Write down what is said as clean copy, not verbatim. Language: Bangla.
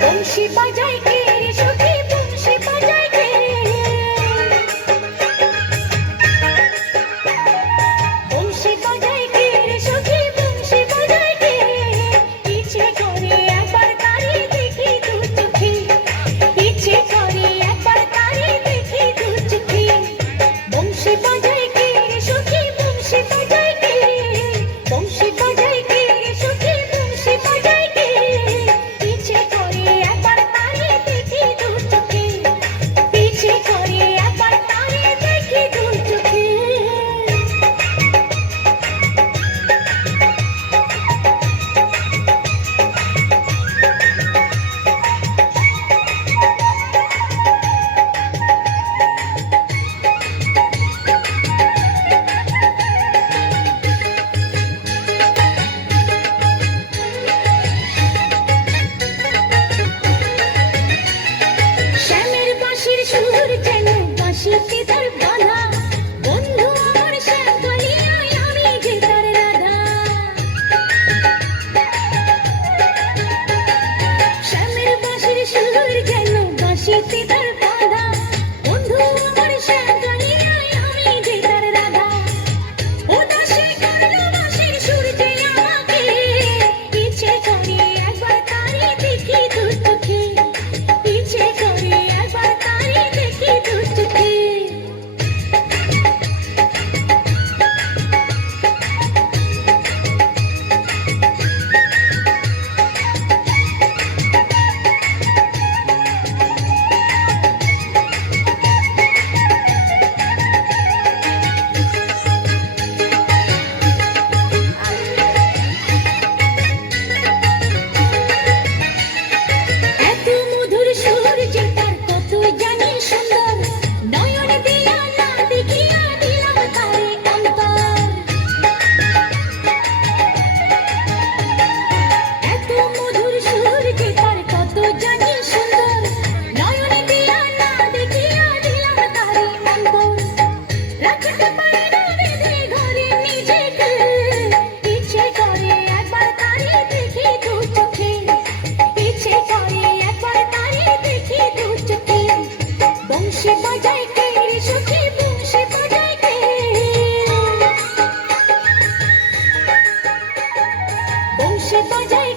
বংশী বাজায় কে রে সখী বংশী বাজায় কে, বংশী বাজায় কে রে সখী বংশী বাজায় কে, ইচ্ছে করে একবার তারে দেখি দু চোখে, ইচ্ছে করে একবার তারে দেখি দু চোখে। বংশী বাজায় কে রে সখী বংশী বাজায় কে, বংশী বাজায় কে রে সখী বংশী বাজায় কে, ইচ্ছে করে একবার তারে দেখি দু চোখে, ইচ্ছে করে একবার তারে দেখি দু চোখে। শ্যামের বাঁশির সুর যেন বাঁশিতে তার বাঁধা, বন্ধু আমার শ্যাম কালিয়ায় আমি যে তার রাধা। শ্যামের বাঁশির সুর যেন বাঁশিতে তার বাঁধা, বন্ধু আমার শ্যাম কালিয়ায় আমি যে তার রাধা। উদাসী করলো বাঁশির সুর যে আমাকে, ইচ্ছে করে একবার তারে দেখি দু চোখে, ইচ্ছে করে একবার তারে দেখি দু চোখে। এত মধুর সুর যে তার কত জানি সুন্দর, নয়ন দিয়া না দেখিয়া দিলাম তারে অন্তর। এত মধুর সুর যে তার কত জানি সুন্দর, নয়ন দিয়া না দেখিয়া দিলাম তারে অন্তর। রাখতে পারি না বেঁধে ঘরে নিজেকে, ইচ্ছে করে একবার তারে দেখি দু চোখে, ইচ্ছে করে একবার তারে দেখি দু চোখে। বংশী বাজায় কে রে সখী বংশী বাজায় কে, বংশী বাজায়